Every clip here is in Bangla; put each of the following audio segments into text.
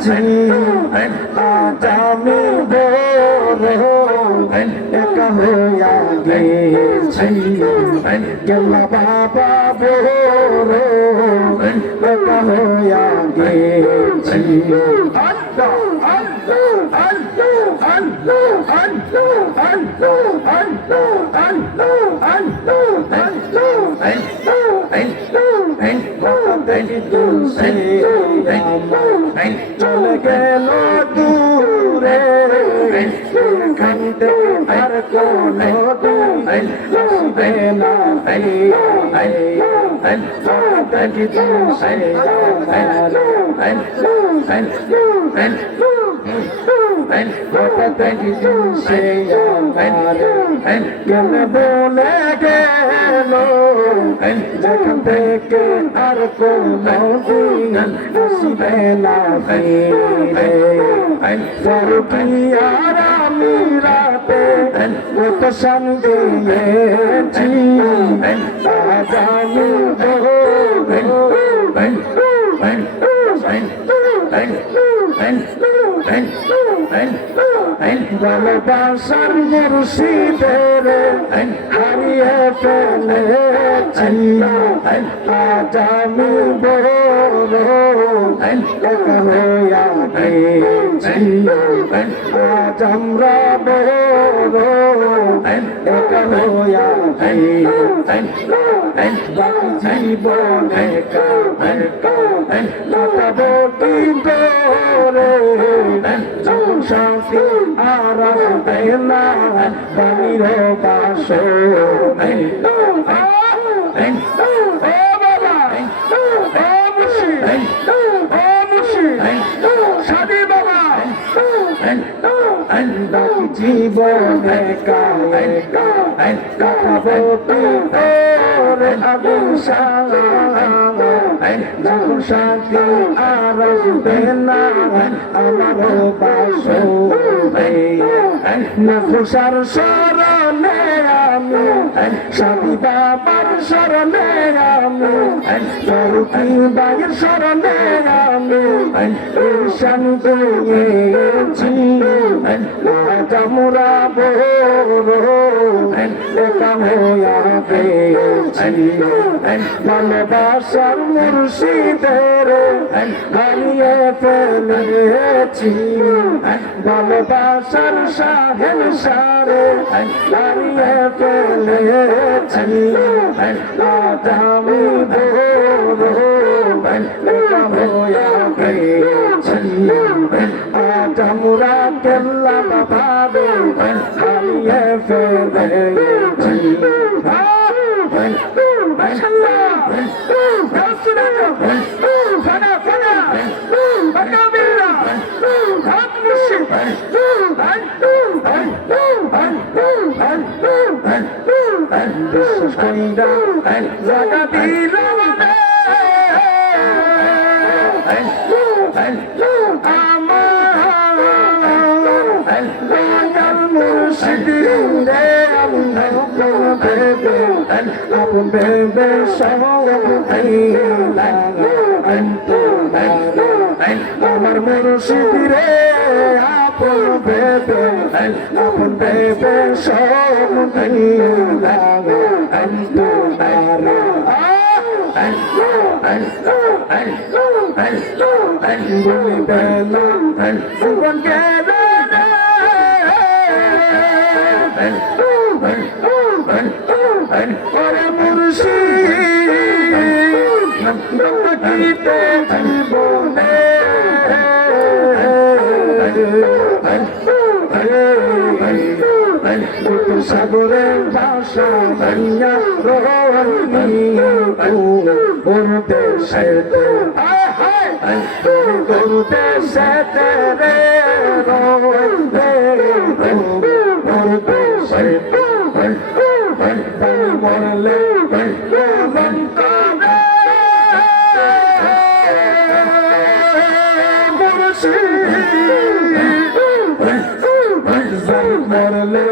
আজ আমি বড় একা হইয়া গেছি গেল বাবা বড় একা হইয়া গেছি আল্লাহ আল্লাহ আল্লাহ আল্লাহ আল্লাহ আল্লাহ আল্লাহ আল্লাহ চলে গেল দূরে কান্দে আর কোনো দিন আসবে না দেখি তুষে দেখি তুষে কেন বলে গেল যেখান থেকে আর কোনো দিন আসবে না ফিরে আর আমি রাতে কত শান্তি পেয়েছি আজ আমি ভালোবাসার মুর্শিদের হারিয়ে ফেলেছি আজ আমি বড় একা হইয়া গেছি আজ আমরা বড় একা হইয়া গেছি জীবনে কাটাবো কি করে যখন শান্তি আর আসবে না বাড়ির বাসো জীবনে কাটাবো তোরে আগুন যখন শান্তি আর আসবে না আমার বাসো নফসার স্মরণে আমি সাথী বাবার স্মরণে আমি চরকি বাগের স্মরণে আমি শান্তি পেয়েছি আজ আমরা বড় একা হইয়া গেছি ভালোবাসার মুর্শিদের হারিয়ে ফেলেছি ভালোবাসার সাহেল সারে হারিয়ে ফেলেছি আজ আমি বড় একা হইয়া গেছি আজ আমরা কেল্লা ভাবে হারিয়ে ফেলেছি জাগা দিল আপন বেবে আমার মুর্শিদ রে আপন বেবে জীবন গেল ওরে মুর্শিদ জীবনে সাগরে ভাষা ভাইয়া রোহনি দেশেতে দেশেতে রে দেশেতে মরলে মরলে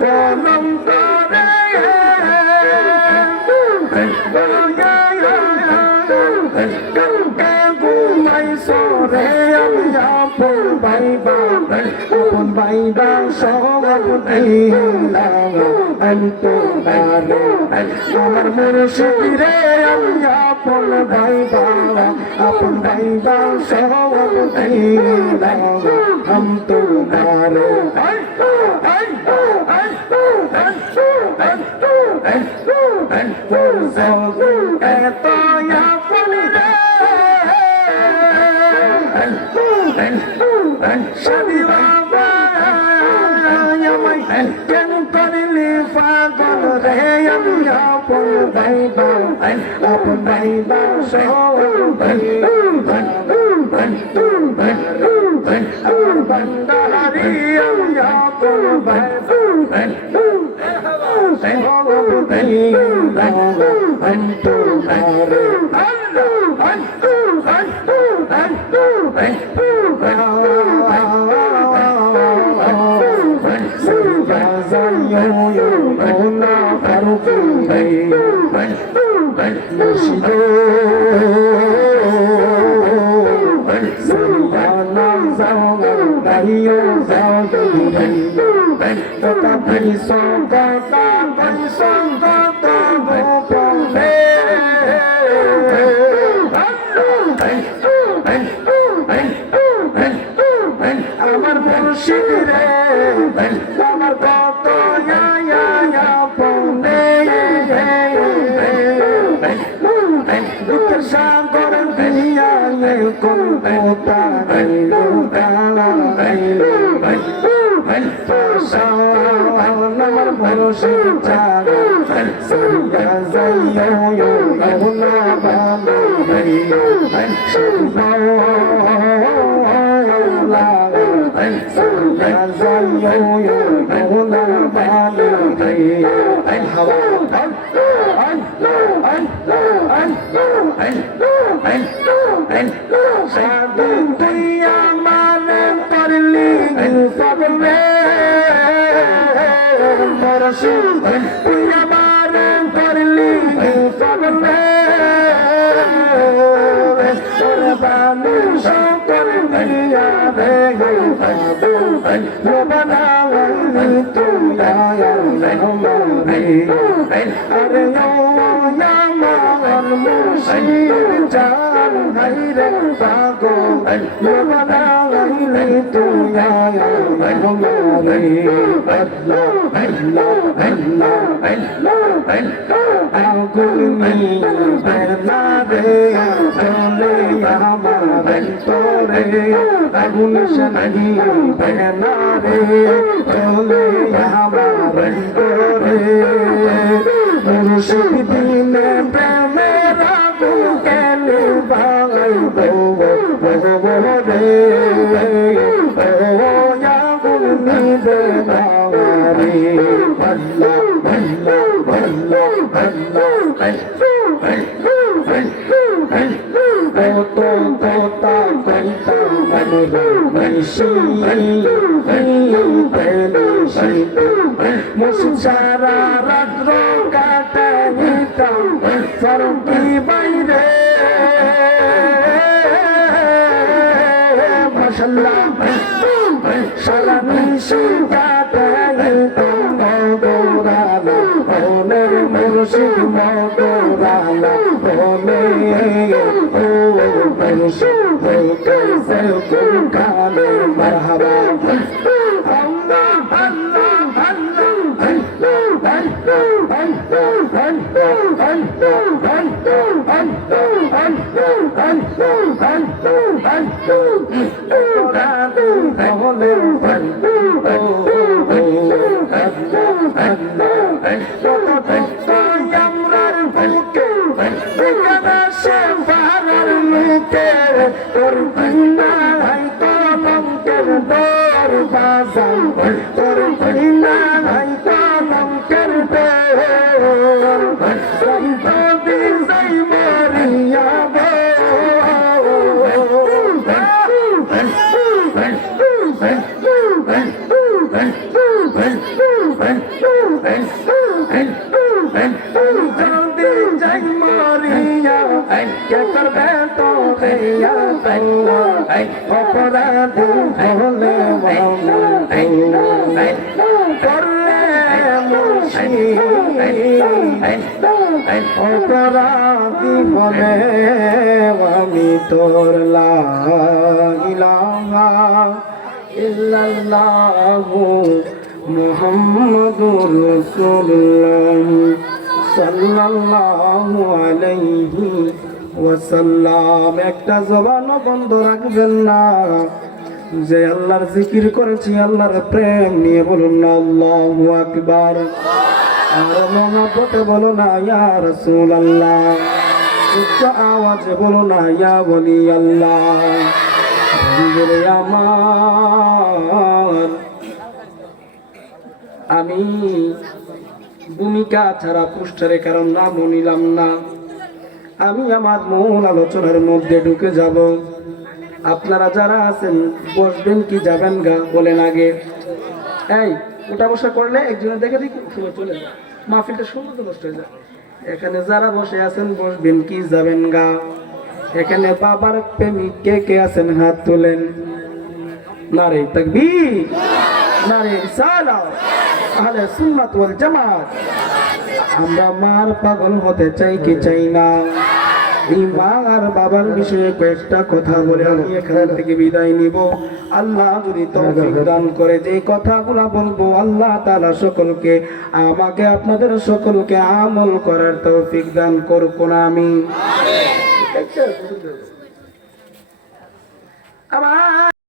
পরম করে ঘুমাই সরে আমি আপন ভাইবা আপন ভাইবা সব দিলাম অন্তরে আমার মুর্শিদ রে আমি আপন ভাইবা আপন ভাইবা সব দিলাম हम तुम्हारे शादी बाबा কেন করলি পাগল রে আমি আপন ভাইবা আপন ভাইবা সব বন্দারি আমি আপন ভাইবা আমার মুর্শিদ রে আমার কত দুঃখের সাগর দিয়া কোন আমার মুর্শিদ ছাড়া সরিয়া যাইও না বাবা সাধু তুই আমার করলি পাগলে মুর্শিদ তুই আমার করলি পাগলে বানু সকল দিয়া রে বানালি তুই আরে আমার মুর্শিদ জান হাই রে পাগল বানালি তুই আগুন নিয়ে রে চলে আমার তোরে আগুন সানি বেনা রে চলে আমার তোরে মুর্শিদ দিনে প্রেমের আগুন কেলে ভাই রে আগুন নিবে বাবারে আল্লাহ আল্লাহ আল্লাহ কত কথা কইতা মুর্শিদ সারা রাত্র কাটাইতাম ফরকি বাইরে মাশাআল্লাহ সারা নিশি কাটাইতাম মগরালা ওনের মুর্শিদ মগরালা ওনে ও মুর্শিদ कैसे काले मरहबा अल्लाह अल्लाह অপরাধী হলে করলে অপরাধী হলে আমি তোর লা ইলাহা ইল্লাল্লাহু মুহাম্মাদুর রাসূলুল্লাহ সাল্লাল্লাহু আলাইহি ওয়াসাল্লাম। একটা জবান বন্ধ রাখবেন না, যে আল্লাহর জিকির করেছি আল্লাহর প্রেম নিয়ে বলুন না আল্লাহু আকবার। আর মহব্বতে বলো না ইয়া রাসূলুল্লাহ, উচ্চ আওয়াজে বলো না ইয়া ওলি আল্লাহ। বন্ধুরে আমার, আমি ভূমিকা ছাড়া পোস্টারে কারণ নাম নিলাম না, আমি আমার মূল আলোচনার মধ্যে ঢুকে যাব। আপনারা যারা আছেন বসবেন কি যাবেন গা বলেন আগে? এই ওটা বসা করলে একজনের দেখে দেখি সময় চলে যায়, মাহফিলটা সুন্দর নষ্ট হয়ে যায়। এখানে যারা বসে আছেন বসবেন কি যাবেন গা? এখানে বাবার প্রেমিক কে কে আছেন হাত তোলেন। নারে তাকবীর, নারে রিসালাত, আহলে সুন্নাত ওয়াল জামাত। আমরা মার পাগল হতে চাই কি চাই না? এই মা আর বাবার বিষয়ে কয়েকটা কথা বলে আমি এখান থেকে বিদায় নিব। আল্লাহ যদি তৌফিক দান করে যে কথাগুলো বলবো, আল্লাহ তাআলা সকলকে, আমাকে আপনাদের সকলকে আমল করার তৌফিক দান করুন আমিন। আমার